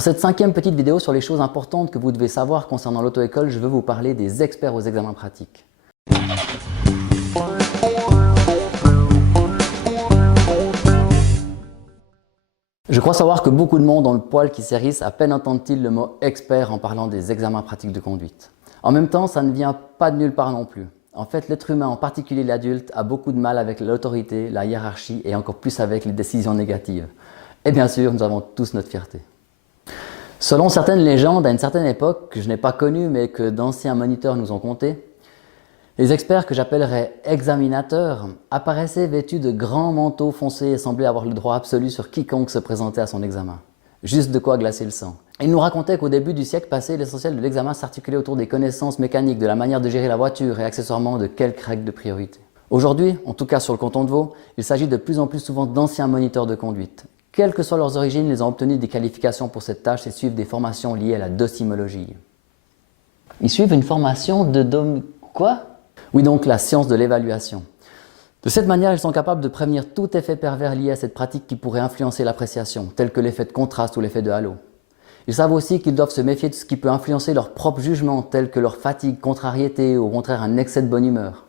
Dans cette 5e petite vidéo sur les choses importantes que vous devez savoir concernant l'auto-école, je veux vous parler des experts aux examens pratiques. Je crois savoir que beaucoup de monde ont le poil qui s'érisse à peine entendent-ils le mot « expert » en parlant des examens pratiques de conduite. En même temps, ça ne vient pas de nulle part non plus. En fait, l'être humain, en particulier l'adulte, a beaucoup de mal avec l'autorité, la hiérarchie et encore plus avec les décisions négatives. Et bien sûr, nous avons tous notre fierté. Selon certaines légendes, à une certaine époque, que je n'ai pas connue mais que d'anciens moniteurs nous ont contées, les experts que j'appellerais examinateurs apparaissaient vêtus de grands manteaux foncés et semblaient avoir le droit absolu sur quiconque se présentait à son examen. Juste de quoi glacer le sang. Ils nous racontaient qu'au début du siècle passé, l'essentiel de l'examen s'articulait autour des connaissances mécaniques, de la manière de gérer la voiture et accessoirement de quelques règles de priorité. Aujourd'hui, en tout cas sur le canton de Vaud, il s'agit de plus en plus souvent d'anciens moniteurs de conduite. Quelles que soient leurs origines, ils ont obtenu des qualifications pour cette tâche et suivent des formations liées à la docimologie. Ils suivent une formation de quoi? Oui, donc la science de l'évaluation. De cette manière, ils sont capables de prévenir tout effet pervers lié à cette pratique qui pourrait influencer l'appréciation, tel que l'effet de contraste ou l'effet de halo. Ils savent aussi qu'ils doivent se méfier de ce qui peut influencer leur propre jugement, tel que leur fatigue, contrariété ou au contraire un excès de bonne humeur.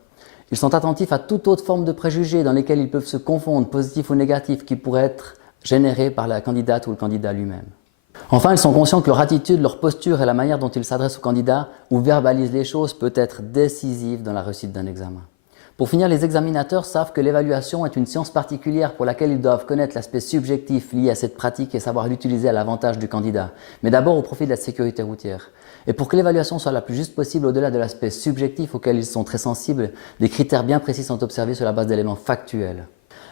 Ils sont attentifs à toute autre forme de préjugés dans lesquels ils peuvent se confondre, positifs ou négatifs, qui pourraient être générés par la candidate ou le candidat lui-même. Enfin, ils sont conscients que leur attitude, leur posture et la manière dont ils s'adressent au candidat ou verbalisent les choses peut être décisive dans la réussite d'un examen. Pour finir, les examinateurs savent que l'évaluation est une science particulière pour laquelle ils doivent connaître l'aspect subjectif lié à cette pratique et savoir l'utiliser à l'avantage du candidat, mais d'abord au profit de la sécurité routière. Et pour que l'évaluation soit la plus juste possible au-delà de l'aspect subjectif auquel ils sont très sensibles, des critères bien précis sont observés sur la base d'éléments factuels.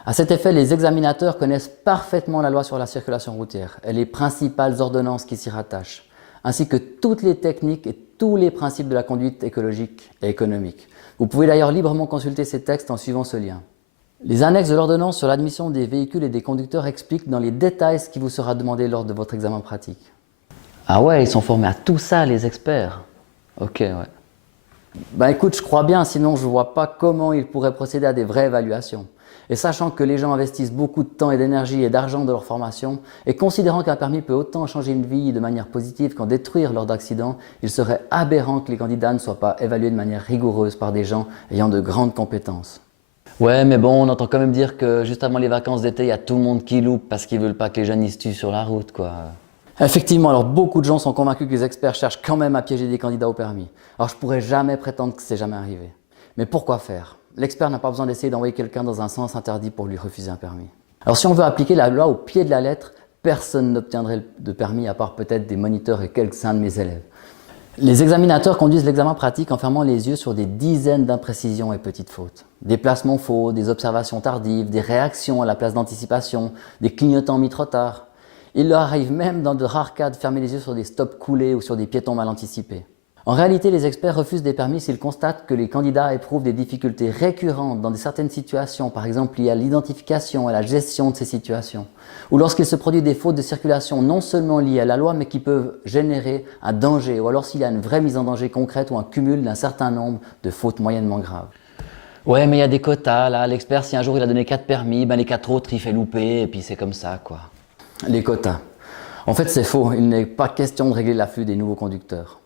À cet effet, les examinateurs connaissent parfaitement la loi sur la circulation routière et les principales ordonnances qui s'y rattachent, ainsi que toutes les techniques et tous les principes de la conduite écologique et économique. Vous pouvez d'ailleurs librement consulter ces textes en suivant ce lien. Les annexes de l'ordonnance sur l'admission des véhicules et des conducteurs expliquent dans les détails ce qui vous sera demandé lors de votre examen pratique. Ah ouais, ils sont formés à tout ça, les experts. Ok, ouais. Ben écoute, je crois bien, sinon je ne vois pas comment ils pourraient procéder à des vraies évaluations. Et sachant que les gens investissent beaucoup de temps et d'énergie et d'argent dans leur formation, et considérant qu'un permis peut autant changer une vie de manière positive qu'en détruire lors d'accidents, il serait aberrant que les candidats ne soient pas évalués de manière rigoureuse par des gens ayant de grandes compétences. Ouais, mais bon, on entend quand même dire que juste avant les vacances d'été, il y a tout le monde qui loupe parce qu'ils ne veulent pas que les jeunes y se tuent sur la route, quoi. Effectivement, alors beaucoup de gens sont convaincus que les experts cherchent quand même à piéger des candidats au permis. Alors je pourrais jamais prétendre que c'est jamais arrivé. Mais pourquoi faire? L'expert n'a pas besoin d'essayer d'envoyer quelqu'un dans un sens interdit pour lui refuser un permis. Alors si on veut appliquer la loi au pied de la lettre, personne n'obtiendrait de permis à part peut-être des moniteurs et quelques-uns de mes élèves. Les examinateurs conduisent l'examen pratique en fermant les yeux sur des dizaines d'imprécisions et petites fautes. Des placements faux, des observations tardives, des réactions à la place d'anticipation, des clignotants mis trop tard. Il leur arrive même dans de rares cas de fermer les yeux sur des stops coulés ou sur des piétons mal anticipés. En réalité, les experts refusent des permis s'ils constatent que les candidats éprouvent des difficultés récurrentes dans certaines situations, par exemple liées à l'identification et à la gestion de ces situations, ou lorsqu'il se produit des fautes de circulation non seulement liées à la loi, mais qui peuvent générer un danger, ou alors s'il y a une vraie mise en danger concrète ou un cumul d'un certain nombre de fautes moyennement graves. Ouais, mais il y a des quotas, là. L'expert, si un jour il a donné 4 permis, ben les 4 autres, il fait louper, et puis c'est comme ça, quoi. Les quotas. En fait, c'est faux. Il n'est pas question de régler l'afflux des nouveaux conducteurs.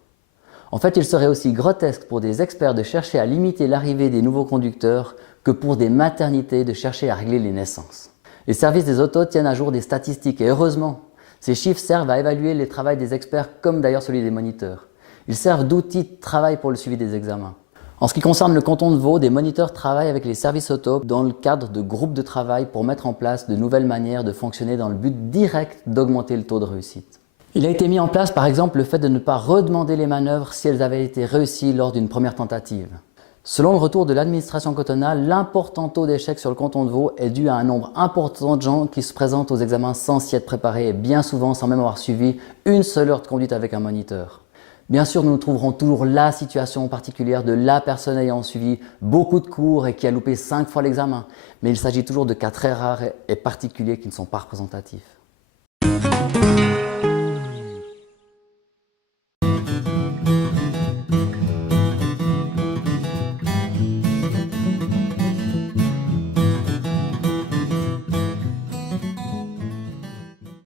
En fait, il serait aussi grotesque pour des experts de chercher à limiter l'arrivée des nouveaux conducteurs que pour des maternités de chercher à régler les naissances. Les services des autos tiennent à jour des statistiques et heureusement, ces chiffres servent à évaluer le travail des experts comme d'ailleurs celui des moniteurs. Ils servent d'outils de travail pour le suivi des examens. En ce qui concerne le canton de Vaud, des moniteurs travaillent avec les services auto dans le cadre de groupes de travail pour mettre en place de nouvelles manières de fonctionner dans le but direct d'augmenter le taux de réussite. Il a été mis en place par exemple le fait de ne pas redemander les manœuvres si elles avaient été réussies lors d'une première tentative. Selon le retour de l'administration cantonale, l'important taux d'échec sur le canton de Vaud est dû à un nombre important de gens qui se présentent aux examens sans s'y être préparés et bien souvent sans même avoir suivi une seule heure de conduite avec un moniteur. Bien sûr, nous trouverons toujours la situation particulière de la personne ayant suivi beaucoup de cours et qui a loupé 5 fois l'examen, mais il s'agit toujours de cas très rares et particuliers qui ne sont pas représentatifs.